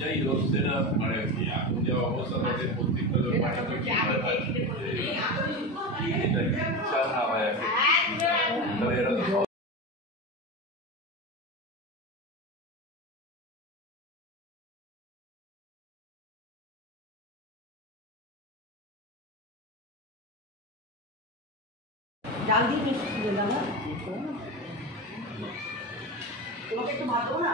যাই হোক সেটা মানে এখন যে অবস্থা থাকে প্রত্যেকটা ইচ্ছা না হয় এরা ডাল দিয়ে মিষ্টি তুলে দাও না তোমাকে একটু ভাত দেবো না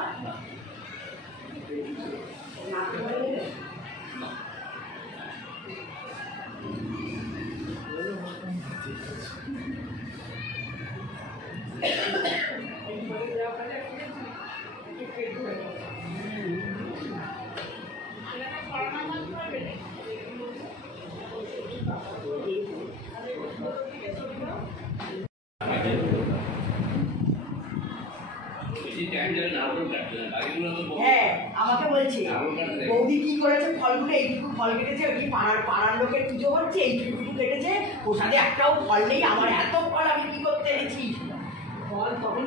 হ্যাঁ আমাকে বলছে বৌদি কি করেছে ফলগুলো এইটুকু ফল কেটেছে ওই পাড়ার লোকের পুজো হচ্ছে এইটুকু কেটেছে প্রসাদে একটাও ফল নেই আমার এত ফল আমি কি করতে এনেছি ফল তখন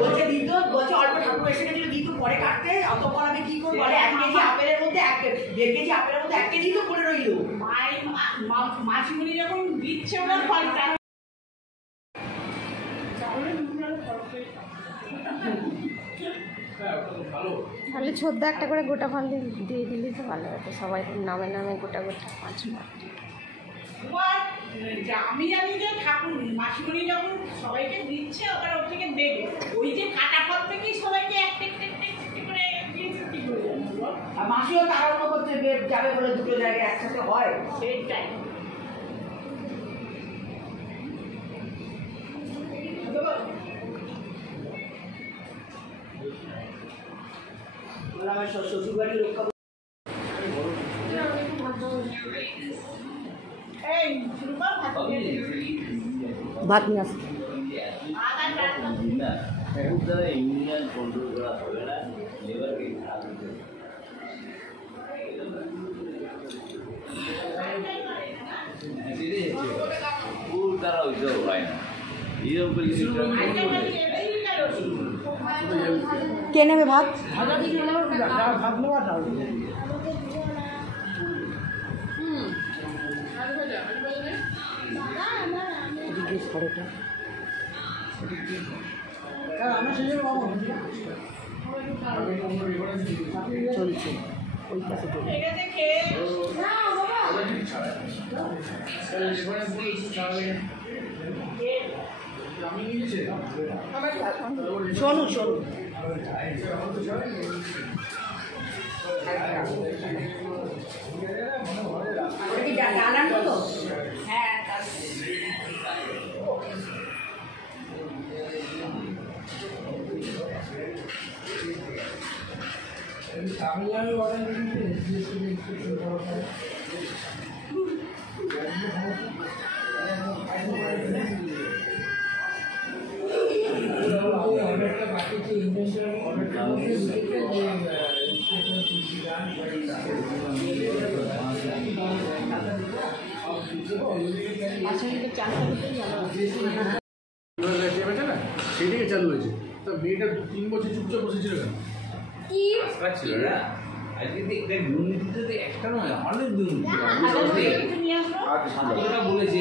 বলছে দিত বলছে অল্প ঠাকুর এসে গেছিল দিত পরে কাটতে অত ফল আমি কি করবো বলে 1 কেজি আপেলের মধ্যে 1.5 কেজি আপেলের মধ্যে 1 কেজি তো পড়ে রইল মাসিমণি যখন দিচ্ছে ওনার ফলটা তাহলে ছোদ্দা একটা করে গোটা ফল দিয়ে দিলে তো ভালো হতো সবাই নামে নামে গোটা গোটা 5 মাস আমি জানি যে ঠাকুর মাসিমণি যখন সবাইকে দিচ্ছে ওরা ওর থেকে দেবে ওই যে কাটা ফল থেকেই সবাইকে একটা করে আর মাসিও তাড়াহুড়ো করতে যাবে বলে দুটো জায়গায় একসাথে হয় সেইটাই আমার শ্বশুর বাড়ি রক্ষা ভাত নিয়ে আসতে ইমিউন কন্ট্রোল করা হবে না লিভারকে তারা ওইটাও হয় না কে নেবে ভাত ভাত নেওয়া যাও চলছে ওই পাশে শোনো শোনো ডালার মতো হ্যাঁ তামিলনাড়ু সেটাকে চালু হয়েছে তা মেয়েটা 3 বছর চুপচাপ বসেছিল কেন ছিল না আজকে দুর্নীতিতে একটা নয় অনেক দুর্নীতি বলেছে